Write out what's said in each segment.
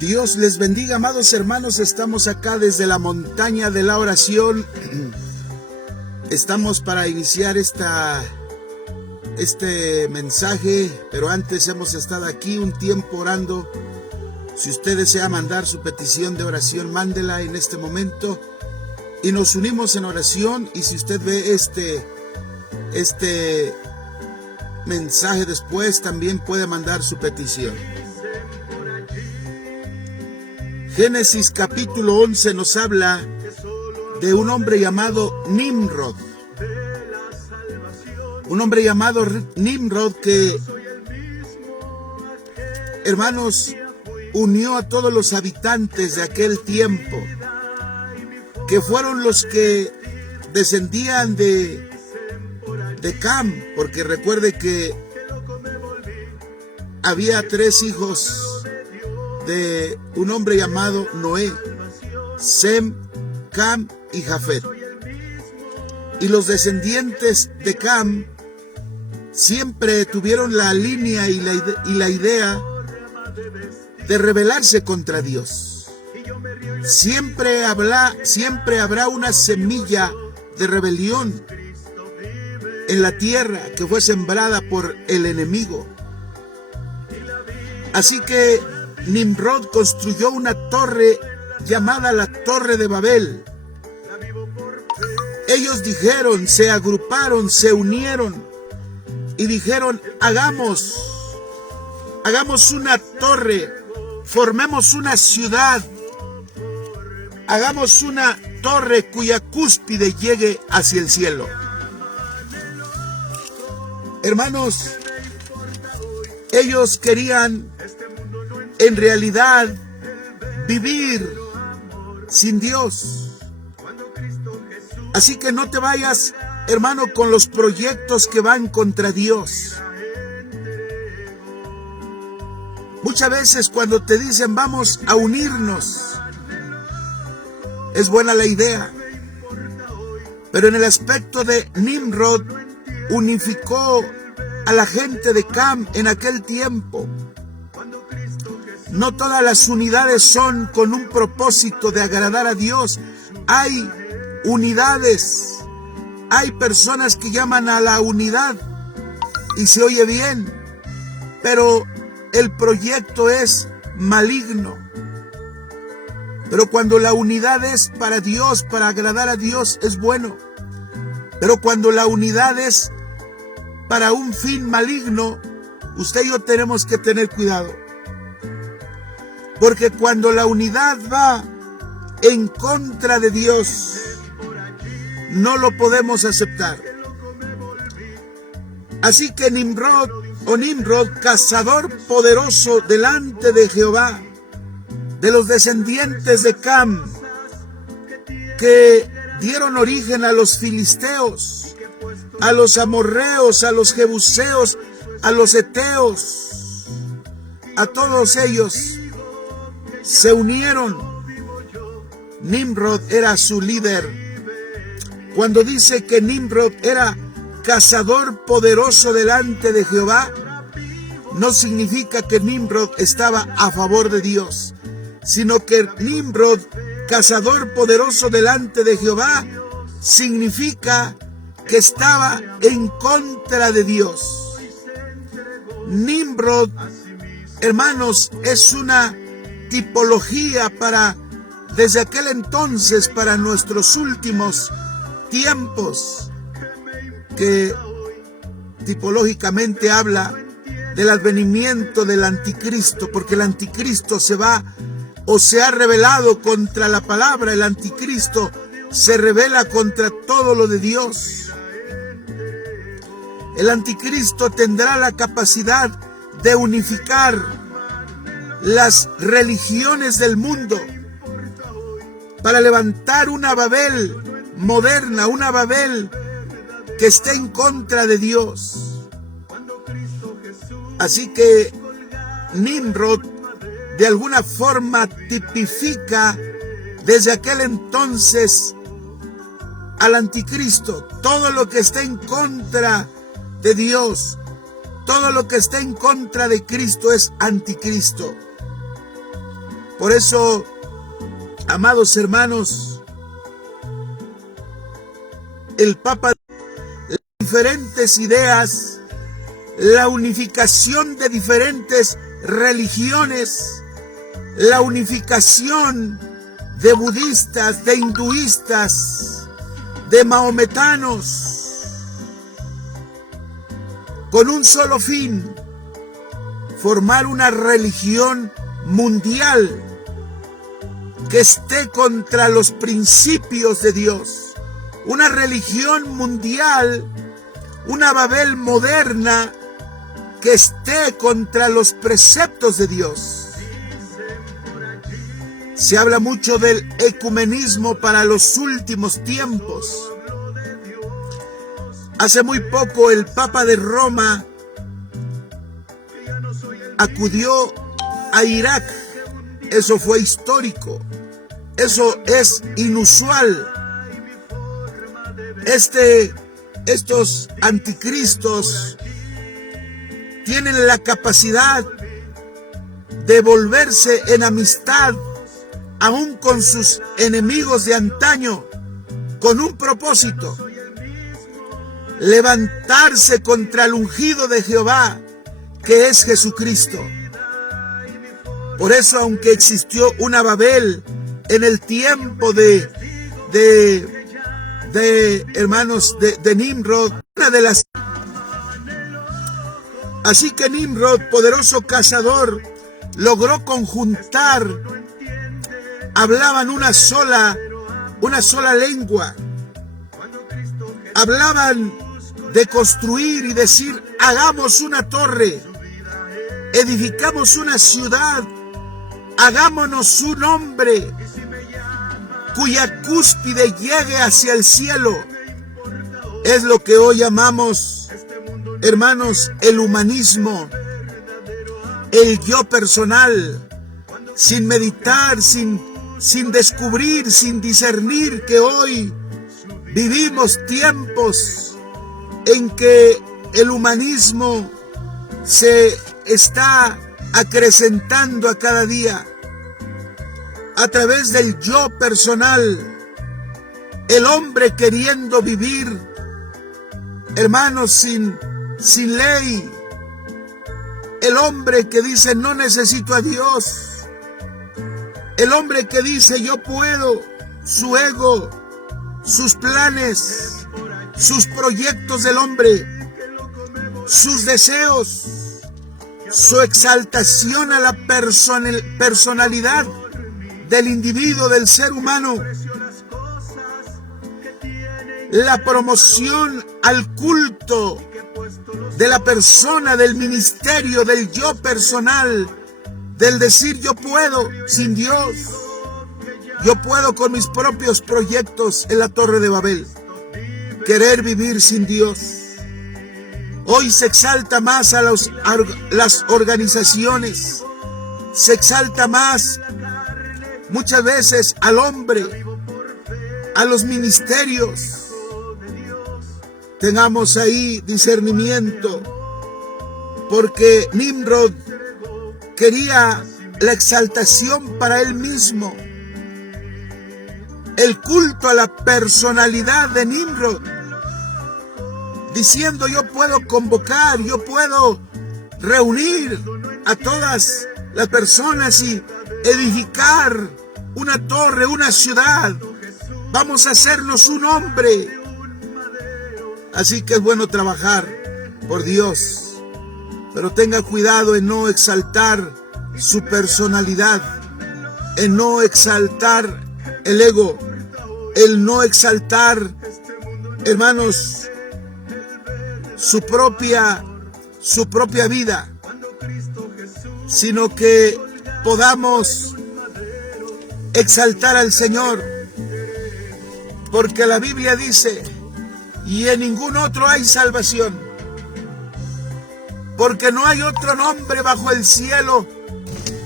Dios les bendiga, amados hermanos. Estamos acá desde la montaña de la oración. Estamos para iniciar este mensaje, pero antes hemos estado aquí un tiempo orando. Si usted desea mandar su petición de oración, mándela en este momento y nos unimos en oración. Y si usted ve este mensaje después, también puede mandar su petición. Génesis capítulo 11 nos habla de un hombre llamado Nimrod. Un hombre llamado Nimrod que, hermanos, unió a todos los habitantes de aquel tiempo, que fueron los que descendían de Cam, porque recuerde que había 3 hijos de un hombre llamado Noé: Sem, Cam y Jafet. Y los descendientes de Cam siempre tuvieron la línea y la idea de rebelarse contra Dios. Siempre habrá una semilla de rebelión en la tierra que fue sembrada por el enemigo. Así que Nimrod construyó una torre llamada la Torre de Babel. Ellos dijeron, se agruparon, se unieron y dijeron: hagamos una torre, formemos una ciudad, hagamos una torre cuya cúspide llegue hacia el cielo. Hermanos, ellos querían en realidad vivir sin Dios. Así que no te vayas, hermano, con los proyectos que van contra Dios. Muchas veces cuando te dicen vamos a unirnos, es buena la idea, pero en el aspecto de Nimrod unificó a la gente de Cam en aquel tiempo. No todas las unidades son con un propósito de agradar a Dios. Hay unidades, hay personas que llaman a la unidad y se oye bien, pero el proyecto es maligno. Pero cuando la unidad es para Dios, para agradar a Dios, es bueno. Pero cuando la unidad es para un fin maligno, usted y yo tenemos que tener cuidado. Porque cuando la unidad va en contra de Dios, no lo podemos aceptar. Así que Nimrod, cazador poderoso delante de Jehová, de los descendientes de Cam, que dieron origen a los filisteos, a los amorreos, a los jebuseos, a los heteos, a todos ellos se unieron. Nimrod era su líder. Cuando dice que Nimrod era cazador poderoso delante de Jehová, no significa que Nimrod estaba a favor de Dios, sino que Nimrod, cazador poderoso delante de Jehová, significa que estaba en contra de Dios. Nimrod, hermanos, es una tipología desde aquel entonces para nuestros últimos tiempos, que tipológicamente habla del advenimiento del anticristo, porque el anticristo se ha rebelado contra la palabra. El anticristo se rebela contra todo lo de Dios. El anticristo tendrá la capacidad de unificar las religiones del mundo para levantar una Babel moderna, una Babel que esté en contra de Dios. Así que Nimrod de alguna forma tipifica desde aquel entonces al anticristo. Todo lo que está en contra de Dios, todo lo que está en contra de Cristo es anticristo. Por eso, amados hermanos, el Papa, las diferentes ideas, la unificación de diferentes religiones, la unificación de budistas, de hinduistas, de mahometanos, con un solo fin: formar una religión mundial que esté contra los principios de Dios, una religión mundial, una Babel moderna que esté contra los preceptos de Dios. Se habla mucho del ecumenismo para los últimos tiempos. Hace muy poco el Papa de Roma acudió a Irak. Eso fue histórico. Eso es inusual. Estos anticristos tienen la capacidad de volverse en amistad aún con sus enemigos de antaño, con un propósito: levantarse contra el ungido de Jehová, que es Jesucristo. Por eso, aunque existió una Babel en el tiempo de Nimrod, una de las... Así que Nimrod, poderoso cazador, logró conjuntar, hablaban una sola lengua, hablaban de construir y decir: hagamos una torre, edificamos una ciudad, hagámonos un hombre cuya cúspide llegue hacia el cielo. Es lo que hoy llamamos, hermanos, el humanismo, el yo personal, sin meditar, sin descubrir, sin discernir que hoy vivimos tiempos en que el humanismo se está acrecentando a cada día a través del yo personal, el hombre queriendo vivir, hermanos, sin ley, el hombre que dice: no necesito a Dios, el hombre que dice: yo puedo, su ego, sus planes, sus proyectos del hombre, sus deseos, su exaltación a la personalidad del individuo, del ser humano, la promoción al culto de la persona, del ministerio, del yo personal, del decir: yo puedo sin Dios, yo puedo con mis propios proyectos en la Torre de Babel, querer vivir sin Dios. Hoy se exalta más a las organizaciones, se exalta más muchas veces al hombre, a los ministerios. Tengamos ahí discernimiento, porque Nimrod quería la exaltación para él mismo, el culto a la personalidad de Nimrod, diciendo: yo puedo convocar, yo puedo reunir a todas las personas y edificar una torre, una ciudad. Vamos a hacernos un hombre. Así que es bueno trabajar por Dios, pero tenga cuidado en no exaltar su personalidad, en no exaltar el ego, el no exaltar, hermanos, su propia vida, sino que podamos exaltar al Señor, porque la Biblia dice: y en ningún otro hay salvación, porque no hay otro nombre bajo el cielo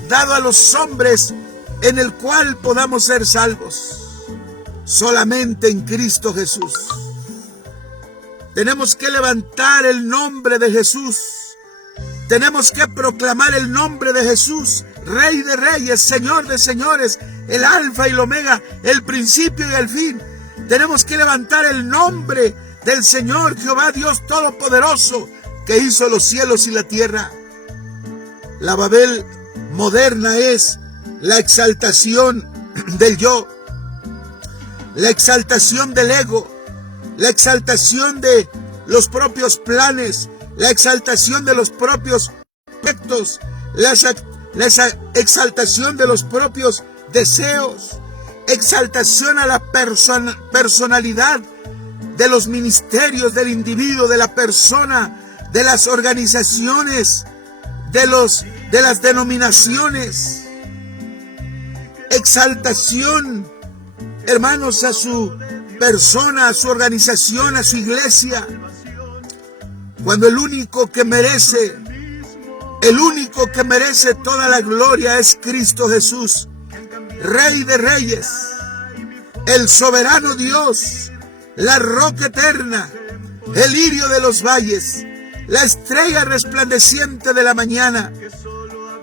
dado a los hombres en el cual podamos ser salvos, solamente en Cristo Jesús. Tenemos que levantar el nombre de Jesús, tenemos que proclamar el nombre de Jesús, Rey de reyes, Señor de señores, el alfa y el omega, el principio y el fin. Tenemos que levantar el nombre del Señor Jehová Dios Todopoderoso, que hizo los cielos y la tierra. La Babel moderna es la exaltación del yo, la exaltación del ego, la exaltación de los propios planes, la exaltación de los propios proyectos, la exaltación de los propios deseos, exaltación a la personalidad de los ministerios, del individuo, de la persona, de las organizaciones, de las denominaciones. Exaltación, hermanos, a su persona, a su organización, a su iglesia. Cuando el único que merece toda la gloria es Cristo Jesús, Rey de reyes, el soberano Dios, la roca eterna, el lirio de los valles, la estrella resplandeciente de la mañana,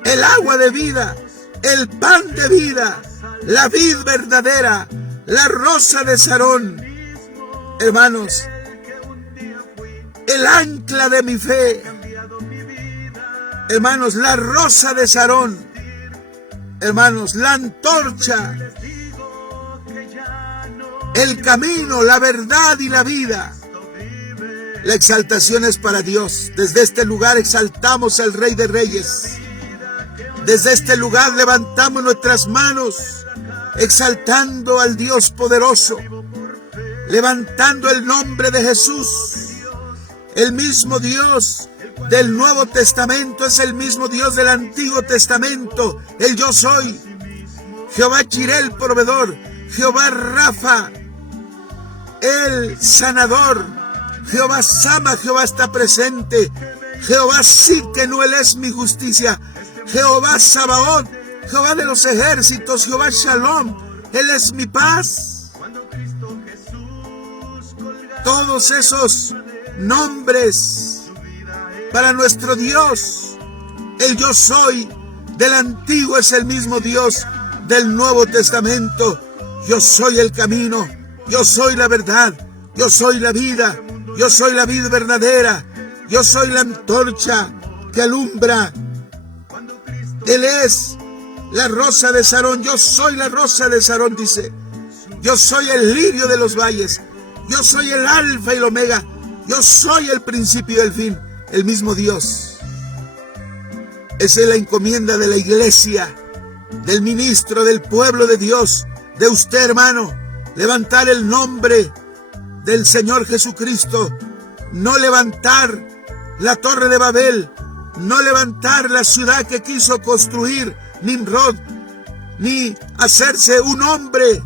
el agua de vida, el pan de vida, la vid verdadera, la rosa de Sarón. Hermanos, el ancla de mi fe. Hermanos, la rosa de Sarón. Hermanos, la antorcha, el camino, la verdad y la vida. La exaltación es para Dios. Desde este lugar exaltamos al Rey de Reyes. Desde este lugar levantamos nuestras manos, exaltando al Dios poderoso, levantando el nombre de Jesús. El mismo Dios del Nuevo Testamento es el mismo Dios del Antiguo Testamento. El yo soy, Jehová Jireh el proveedor, Jehová Rafa el sanador, Jehová Sama, Jehová está presente, Jehová Sidkenu, Él es mi justicia, Jehová Sabaoth, Jehová de los ejércitos, Jehová Shalom, Él es mi paz. Todos esos nombres para nuestro Dios. El yo soy del Antiguo es el mismo Dios del Nuevo Testamento. Yo soy el camino, yo soy la verdad, yo soy la vida, yo soy la vid verdadera, yo soy la antorcha que alumbra. Él es la rosa de Sarón, yo soy la rosa de Sarón, dice. Yo soy el lirio de los valles, yo soy el alfa y el omega, yo soy el principio y el fin, el mismo Dios. Esa es la encomienda de la iglesia, del ministro, del pueblo de Dios, de usted, hermano, levantar el nombre del Señor Jesucristo, no levantar la torre de Babel, no levantar la ciudad que quiso construir Nimrod, ni hacerse un hombre,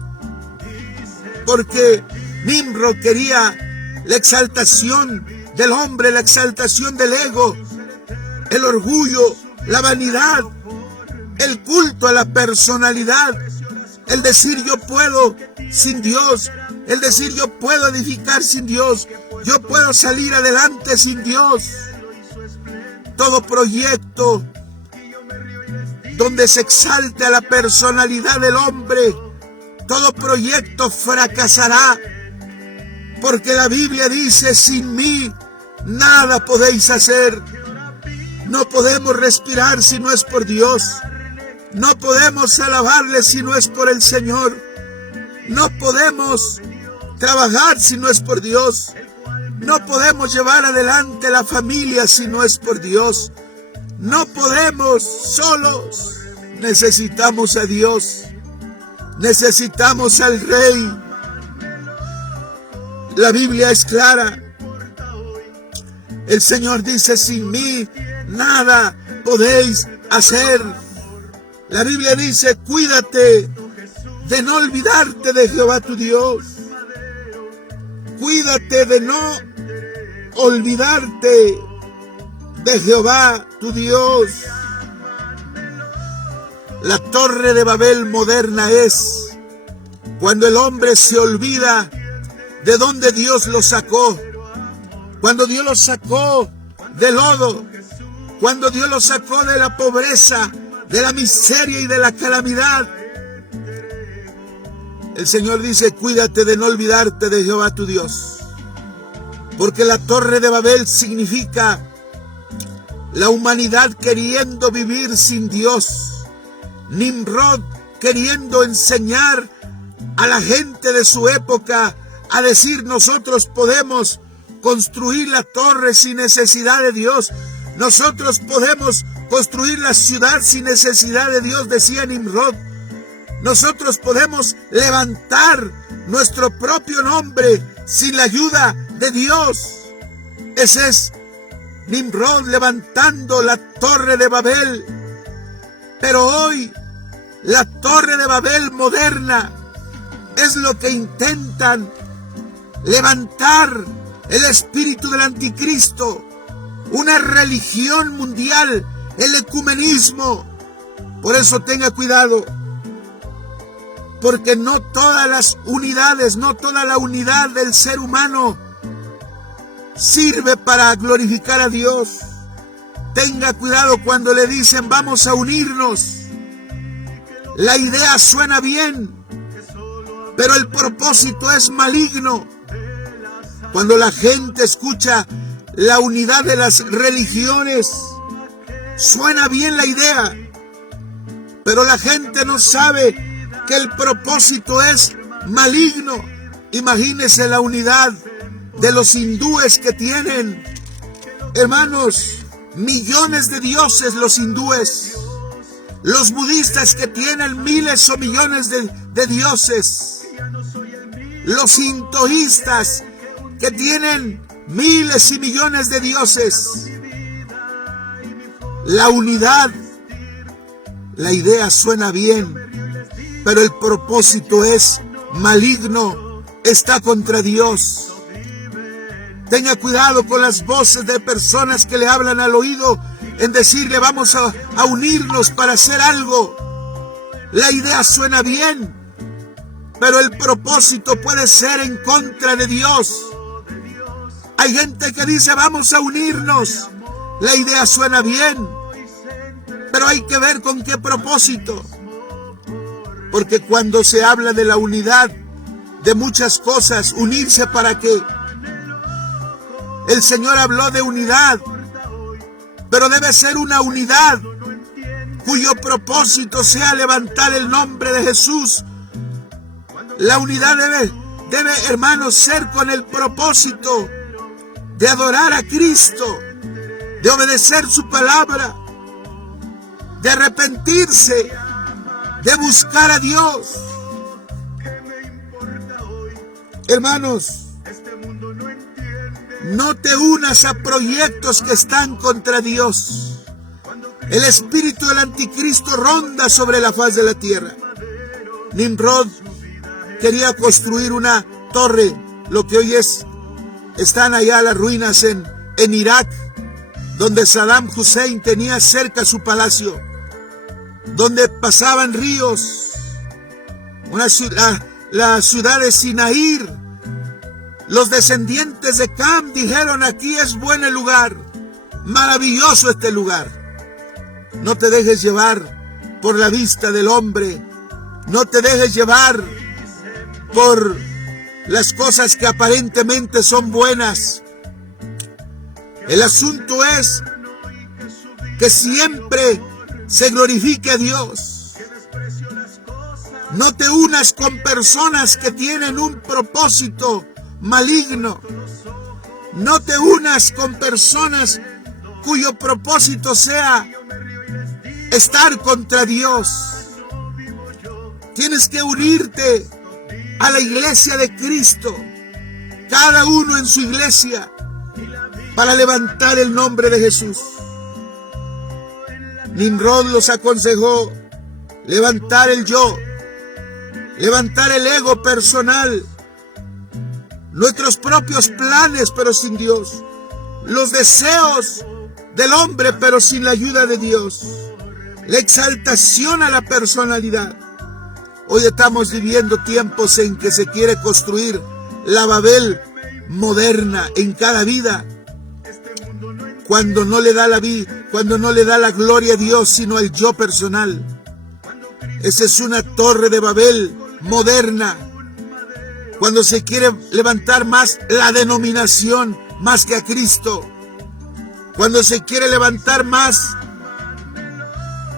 porque Nimrod quería la exaltación del hombre, la exaltación del ego, el orgullo, la vanidad, el culto a la personalidad, el decir yo puedo sin Dios, el decir yo puedo edificar sin Dios, yo puedo salir adelante sin Dios. Todo proyecto donde se exalte a la personalidad del hombre, todo proyecto fracasará, porque la Biblia dice, sin mí nada podéis hacer. No podemos respirar si no es por Dios. No podemos alabarle si no es por el Señor. No podemos trabajar si no es por Dios. No podemos llevar adelante la familia si no es por Dios. No podemos solos. Necesitamos a Dios. Necesitamos al Rey. La Biblia es clara. El Señor dice, sin mí nada podéis hacer. La Biblia dice, cuídate de no olvidarte de Jehová tu Dios. Cuídate de no olvidarte de Jehová tu Dios. La torre de Babel moderna es cuando el hombre se olvida de dónde Dios lo sacó. Cuando Dios lo sacó del lodo, cuando Dios lo sacó de la pobreza, de la miseria y de la calamidad. El Señor dice, cuídate de no olvidarte de Jehová tu Dios, porque la torre de Babel significa la humanidad queriendo vivir sin Dios. Nimrod queriendo enseñar a la gente de su época a decir, nosotros podemos construir la torre sin necesidad de Dios. Nosotros podemos construir la ciudad sin necesidad de Dios, decía Nimrod. Nosotros podemos levantar nuestro propio nombre sin la ayuda de Dios. Ese es Nimrod levantando la torre de Babel. Pero hoy la torre de Babel moderna es lo que intentan levantar el espíritu del anticristo, una religión mundial, el ecumenismo. Por eso tenga cuidado, porque no todas las unidades, no toda la unidad del ser humano sirve para glorificar a Dios. Tenga cuidado cuando le dicen vamos a unirnos. La idea suena bien, pero el propósito es maligno. Cuando la gente escucha la unidad de las religiones, suena bien la idea, pero la gente no sabe que el propósito es maligno. Imagínese la unidad de los hindúes que tienen, hermanos, millones de dioses los hindúes. Los budistas que tienen miles o millones de dioses. Los sintoístas que tienen miles y millones de dioses. La unidad, la idea suena bien, pero el propósito es maligno, está contra Dios. Tenga cuidado con las voces de personas que le hablan al oído en decirle vamos a unirnos para hacer algo. La idea suena bien, pero el propósito puede ser en contra de Dios. Hay gente que dice vamos a unirnos. La idea suena bien, pero hay que ver con qué propósito. Porque cuando se habla de la unidad de muchas cosas, unirse para qué. El Señor habló de unidad, pero debe ser una unidad cuyo propósito sea levantar el nombre de Jesús. La unidad debe, hermanos, ser con el propósito de adorar a Cristo, de obedecer su palabra, de arrepentirse, de buscar a Dios. Hermanos, no te unas a proyectos que están contra Dios. El espíritu del anticristo ronda sobre la faz de la tierra. Nimrod quería construir una torre, lo que hoy están allá las ruinas en Irak, donde Saddam Hussein tenía cerca su palacio, donde pasaban ríos, la ciudad de Sinaí. Los descendientes de Cam dijeron, aquí es buen el lugar, maravilloso este lugar. No te dejes llevar por la vista del hombre, no te dejes llevar por las cosas que aparentemente son buenas. El asunto es que siempre se glorifique a Dios. No te unas con personas que tienen un propósito maligno. No te unas con personas cuyo propósito sea estar contra Dios. Tienes que unirte a la iglesia de Cristo, cada uno en su iglesia, para levantar el nombre de Jesús. Nimrod los aconsejó levantar el yo, levantar el ego personal, nuestros propios planes pero sin Dios, los deseos del hombre pero sin la ayuda de Dios, la exaltación a la personalidad. Hoy estamos viviendo tiempos en que se quiere construir la Babel moderna en cada vida. cuando no le da la gloria a Dios, sino al yo personal. Esa es una torre de Babel moderna, cuando se quiere levantar más la denominación más que a Cristo, cuando se quiere levantar más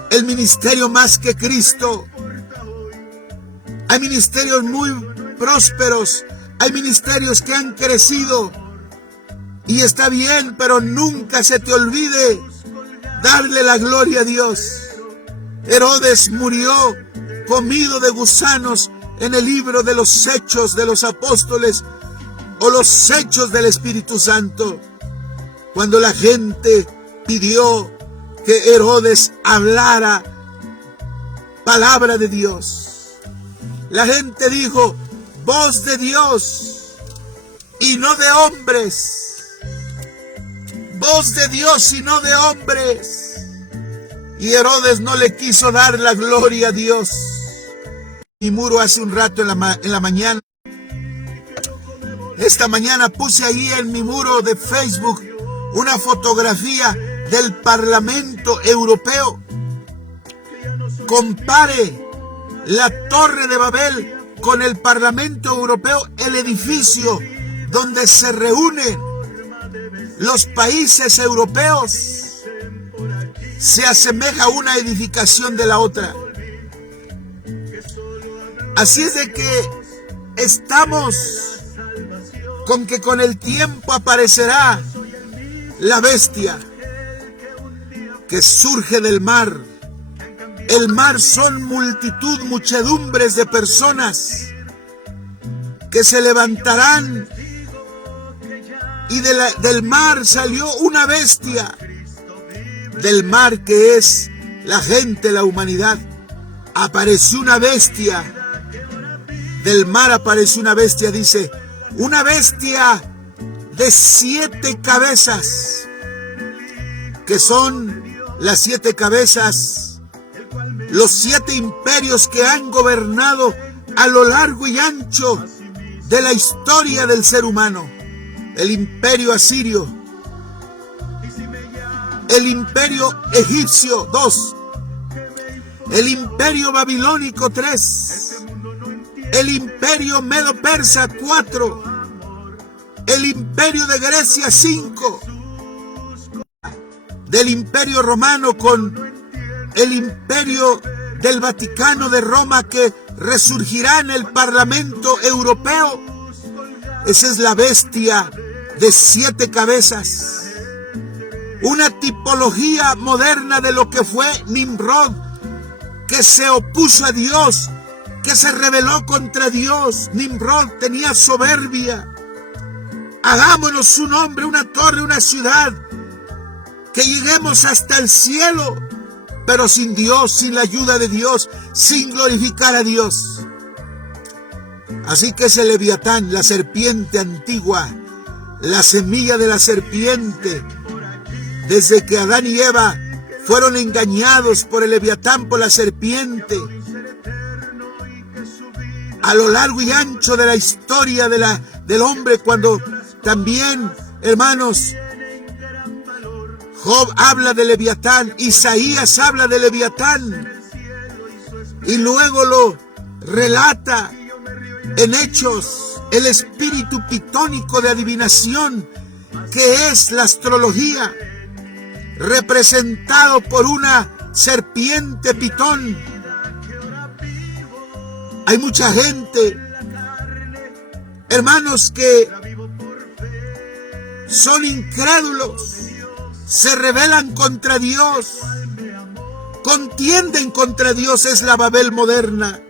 el ministerio más que Cristo. Hay ministerios muy prósperos, hay ministerios que han crecido, y está bien, pero nunca se te olvide darle la gloria a Dios. Herodes murió comido de gusanos en el libro de los Hechos de los Apóstoles o los Hechos del Espíritu Santo, cuando la gente pidió que Herodes hablara palabra de Dios. La gente dijo: voz de Dios y no de hombres. Voz de Dios y no de hombres. Y Herodes no le quiso dar la gloria a Dios. Mi muro hace un rato en la mañana. Esta mañana puse ahí en mi muro de Facebook una fotografía del Parlamento Europeo. Compare la Torre de Babel con el Parlamento Europeo, el edificio donde se reúnen los países europeos. Se asemeja a una edificación de la otra. Así es de que estamos con que con el tiempo aparecerá la bestia que surge del mar. El mar son muchedumbres de personas que se levantarán, y del mar salió una bestia. Del mar, que es la gente, la humanidad, apareció una bestia. Del mar apareció una bestia, dice, una bestia de 7 cabezas, que son las 7 cabezas, los 7 imperios que han gobernado a lo largo y ancho de la historia del ser humano. El imperio asirio, el imperio egipcio 2, el imperio babilónico 3, el imperio medo-persa 4, el imperio de Grecia 5, del imperio romano con el imperio del Vaticano de Roma, que resurgirá en el Parlamento Europeo. Esa es la bestia de 7 cabezas. Una tipología moderna de lo que fue Nimrod, que se opuso a Dios, que se rebeló contra Dios. Nimrod tenía soberbia. Hagámonos un hombre, una torre, una ciudad, que lleguemos hasta el cielo, pero sin Dios, sin la ayuda de Dios, sin glorificar a Dios. Así que ese Leviatán, la serpiente antigua, la semilla de la serpiente, desde que Adán y Eva fueron engañados por el Leviatán, por la serpiente, a lo largo y ancho de la historia del hombre, cuando también, hermanos, Job habla de Leviatán, Isaías habla de Leviatán, y luego lo relata en Hechos, el espíritu pitónico de adivinación, que es la astrología, representado por una serpiente pitón. Hay mucha gente, hermanos, que son incrédulos, se rebelan contra Dios, contienden contra Dios. Es la Babel moderna.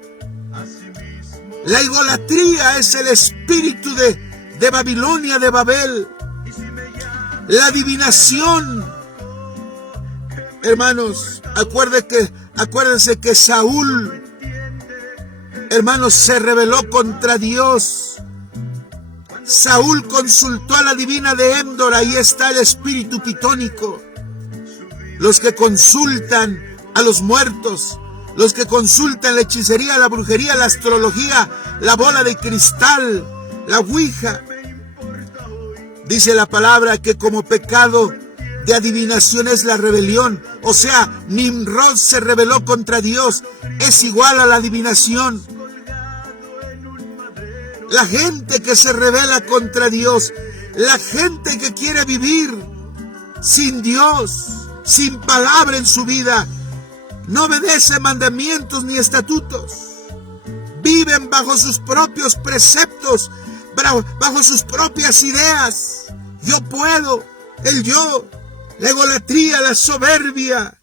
La idolatría es el espíritu de Babilonia, de Babel. La adivinación, hermanos, acuérdense que Saúl, hermanos, se rebeló contra Dios. Saúl consultó a la divina de Endor. Ahí está el espíritu pitónico. Los que consultan a los muertos, los que consultan la hechicería, la brujería, la astrología, la bola de cristal, la ouija. Dice la palabra que como pecado de adivinación es la rebelión. O sea, Nimrod se rebeló contra Dios. Es igual a la adivinación. La gente que se rebela contra Dios, la gente que quiere vivir sin Dios, sin palabra en su vida, no obedece mandamientos ni estatutos. Viven bajo sus propios preceptos, bajo sus propias ideas. Yo puedo, el yo, la egolatría, la soberbia,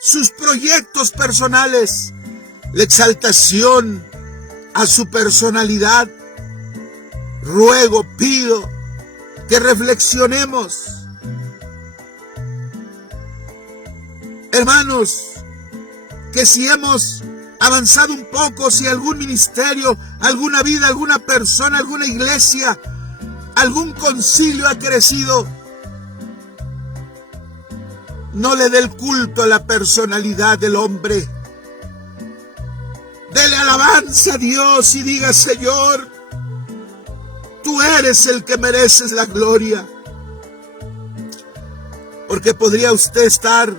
sus proyectos personales, la exaltación a su personalidad. Ruego, pido que reflexionemos. Hermanos, que si hemos avanzado un poco, si algún ministerio, alguna vida, alguna persona, alguna iglesia, algún concilio ha crecido, no le dé el culto a la personalidad del hombre. Dele alabanza a Dios y diga: Señor, tú eres el que mereces la gloria. Porque podría usted estar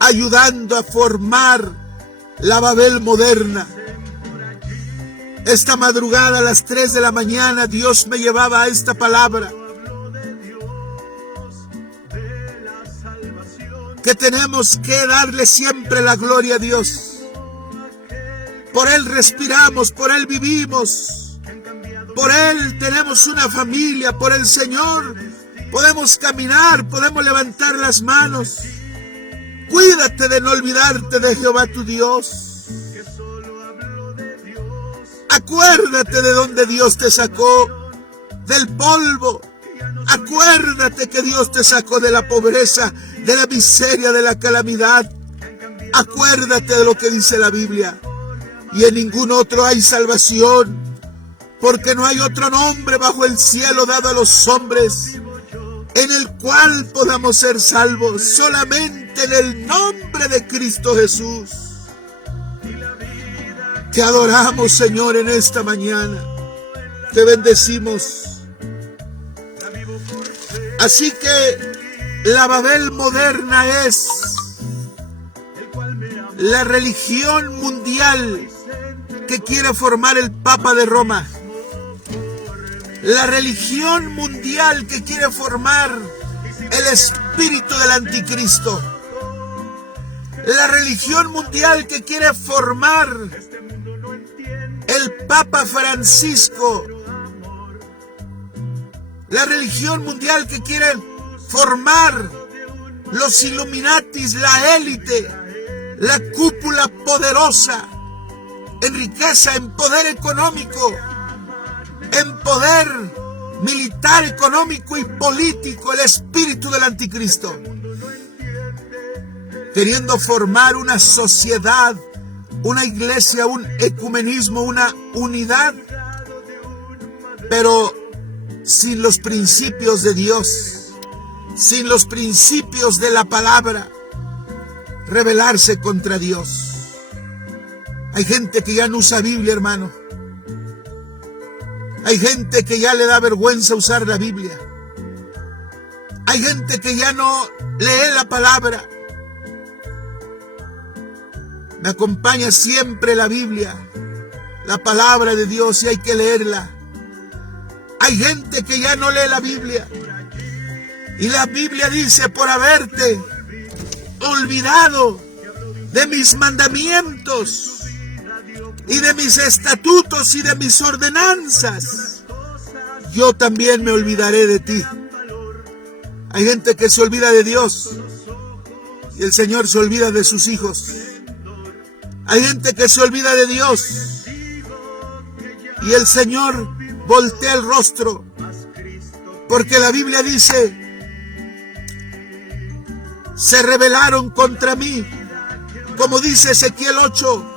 ayudando a formar la Babel moderna. Esta madrugada a las 3 de la mañana Dios me llevaba a esta palabra, que tenemos que darle siempre la gloria a Dios. Por Él respiramos, por Él vivimos, por Él tenemos una familia, por el Señor podemos caminar, podemos levantar las manos. Cuídate de no olvidarte de Jehová tu Dios. Acuérdate de donde Dios te sacó, del polvo. Acuérdate que Dios te sacó de la pobreza, de la miseria, de la calamidad. Acuérdate de lo que dice la Biblia. Y en ningún otro hay salvación, porque no hay otro nombre bajo el cielo dado a los hombres en el cual podamos ser salvos, solamente en el nombre de Cristo Jesús. Te adoramos, Señor, en esta mañana. Te bendecimos. Así que la Babel moderna es la religión mundial que quiere formar el Papa de Roma. La religión mundial que quiere formar el espíritu del anticristo. La religión mundial que quiere formar el Papa Francisco. La religión mundial que quiere formar los Illuminatis, la élite, la cúpula poderosa, en riqueza, en poder económico, en poder militar, económico y político, el espíritu del anticristo, queriendo formar una sociedad, una iglesia, un ecumenismo, una unidad, pero sin los principios de Dios, sin los principios de la palabra, rebelarse contra Dios. Hay gente que ya no usa Biblia, hermano. Hay gente que ya le da vergüenza usar la Biblia. Hay gente que ya no lee la palabra. Me acompaña siempre la Biblia, la palabra de Dios, y hay que leerla. Hay gente que ya no lee la Biblia. Y la Biblia dice: por haberte olvidado de mis mandamientos y de mis estatutos y de mis ordenanzas, yo también me olvidaré de ti. Hay gente que se olvida de Dios y el Señor se olvida de sus hijos. Hay gente que se olvida de Dios y el Señor voltea el rostro, porque la Biblia dice: se rebelaron contra mí, como dice Ezequiel 8,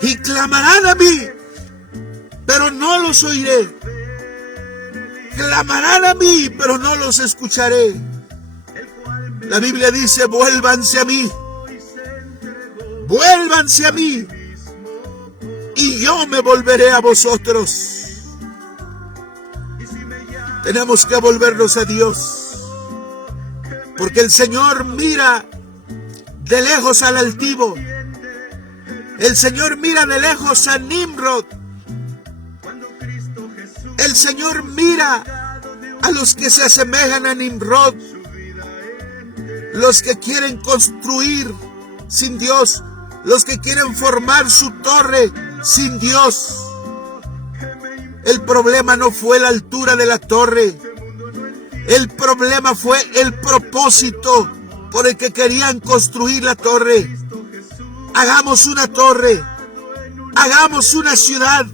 y clamarán a mí, pero no los oiré. Clamarán a mí, pero no los escucharé. La Biblia dice: vuélvanse a mí, vuélvanse a mí, y yo me volveré a vosotros. Tenemos que volvernos a Dios. Porque el Señor mira de lejos al altivo. El Señor mira de lejos a Nimrod. El Señor mira a los que se asemejan a Nimrod, los que quieren construir sin Dios, los que quieren formar su torre sin Dios. El problema no fue la altura de la torre, el problema fue el propósito por el que querían construir la torre. Hagamos una torre, hagamos una ciudad,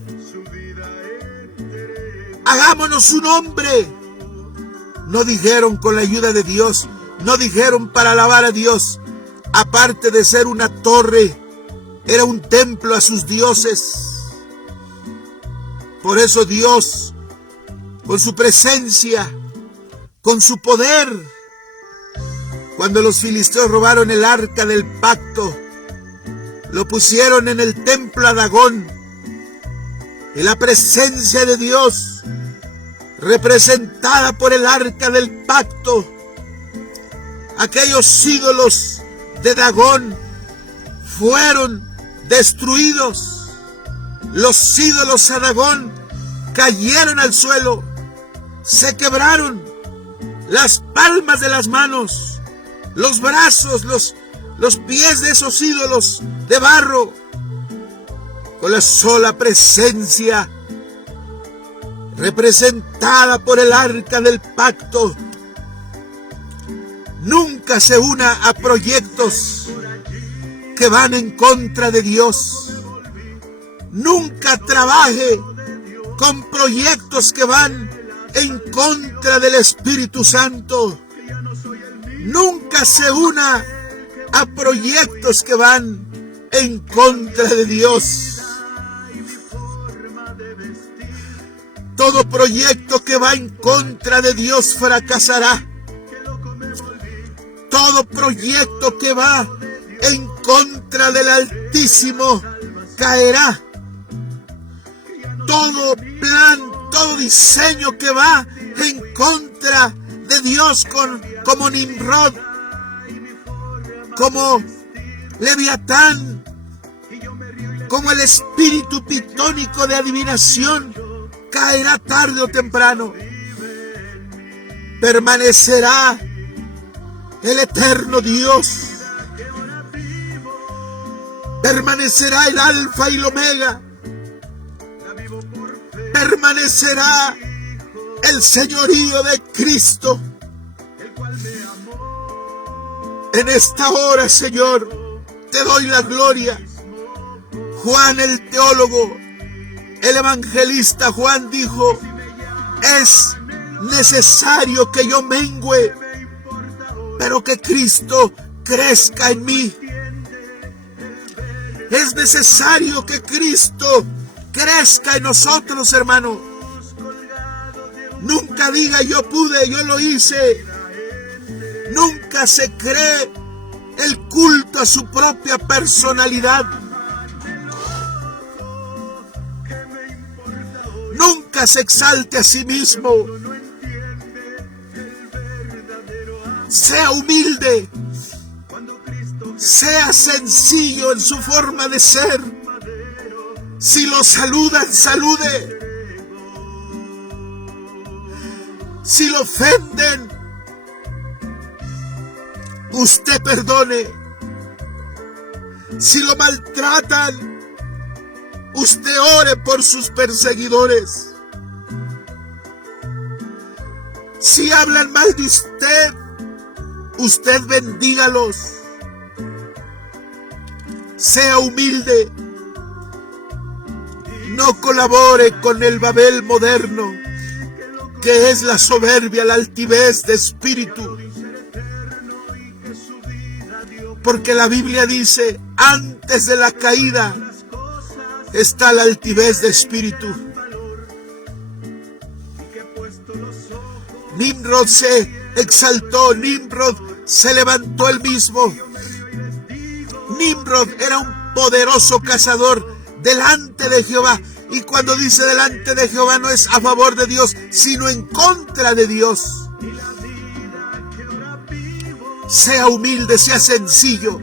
hagámonos un hombre. No dijeron con la ayuda de Dios, no dijeron para alabar a Dios. Aparte de ser una torre, era un templo a sus dioses. Por eso Dios, con su presencia, con su poder, cuando los filisteos robaron el arca del pacto, lo pusieron en el templo a Dagón. Y la presencia de Dios, representada por el arca del pacto, aquellos ídolos de Dagón fueron destruidos. Los ídolos a Dagón cayeron al suelo, se quebraron las palmas de las manos, los brazos, los pies de esos ídolos de barro. Con la sola presencia representada por el arca del pacto, nunca se una a proyectos que van en contra de Dios. Nunca trabaje con proyectos que van en contra del Espíritu Santo. Nunca se una a proyectos que van en contra de Dios. Todo proyecto que va en contra de Dios fracasará. Todo proyecto que va en contra del Altísimo caerá. Todo plan, todo diseño que va en contra de Dios, como Nimrod, como Leviatán, como el espíritu pitónico de adivinación, caerá tarde o temprano. Permanecerá el eterno Dios. Permanecerá el Alfa y el Omega. Permanecerá el señorío de Cristo. En esta hora, Señor, te doy la gloria. Juan el teólogo, el evangelista Juan dijo: es necesario que yo mengüe, pero que Cristo crezca en mí. Es necesario que Cristo crezca en nosotros, hermano. Nunca diga yo pude, yo lo hice. Nunca se cree el culto a su propia personalidad. Nunca se exalte a sí mismo. Sea humilde. Sea sencillo en su forma de ser. Si lo saludan, salude. Si lo ofenden, usted perdone. Si lo maltratan, usted ore por sus perseguidores. Si hablan mal de usted bendígalos. Sea humilde. No colabore con el Babel moderno, que es la soberbia, la altivez de espíritu. Porque la Biblia dice: antes de la caída está la altivez de espíritu. Nimrod se exaltó, Nimrod se levantó él mismo. Nimrod era un poderoso cazador delante de Jehová. Y cuando dice delante de Jehová, no es a favor de Dios, sino en contra de Dios. sea humilde, sea sencillo,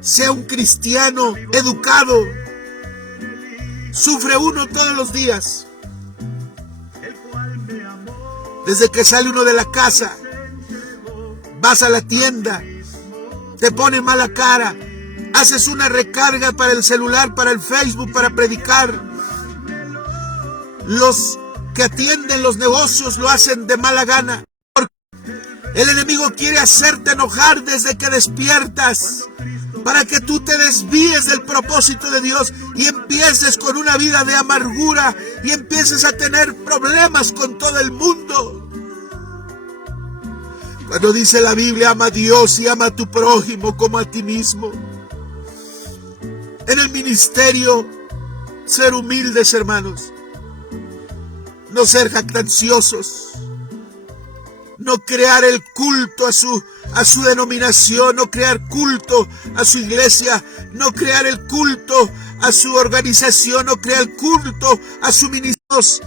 sea un cristiano educado. Sufre uno todos los días. Desde que sale uno de la casa, vas a la tienda, te pones mala cara, haces una recarga para el celular, para el Facebook, para predicar. Los que atienden los negocios lo hacen de mala gana. El enemigo quiere hacerte enojar desde que despiertas, para que tú te desvíes del propósito de Dios y empieces con una vida de amargura y empieces a tener problemas con todo el mundo. Cuando dice la Biblia, ama a Dios y ama a tu prójimo como a ti mismo. En el ministerio, ser humildes, hermanos. No ser jactanciosos. No crear el culto a su denominación, no crear culto a su iglesia, no crear el culto a su organización, no crear el culto a sus ministros.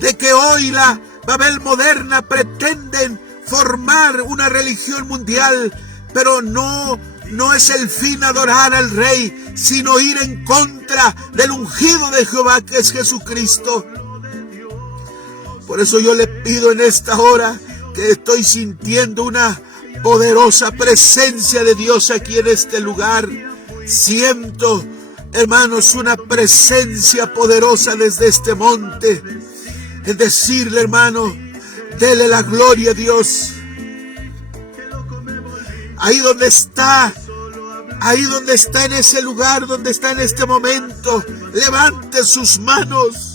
De que hoy la Babel moderna pretenden formar una religión mundial, pero no es el fin adorar al Rey, sino ir en contra del ungido de Jehová, que es Jesucristo. Por eso yo le pido en esta hora, que estoy sintiendo una poderosa presencia de Dios aquí en este lugar. Siento, hermanos, una presencia poderosa desde este monte. Es decirle, hermano, dele la gloria a Dios. Ahí donde está en ese lugar, donde está en este momento, levante sus manos.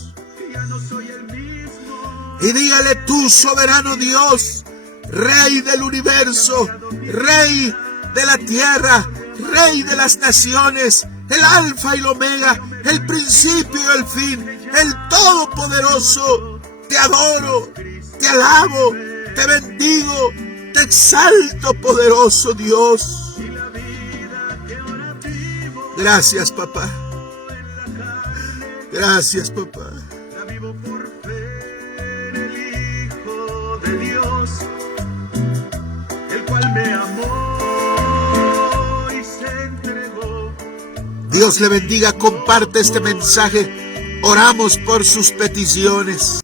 Y dígale: tú, soberano Dios, Rey del universo, Rey de la tierra, Rey de las naciones, el Alfa y el Omega, el principio y el fin, el Todopoderoso, te adoro, te alabo, te bendigo, te exalto, poderoso Dios. Gracias, papá. Gracias, papá. Dios le bendiga, comparte este mensaje. Oramos por sus peticiones.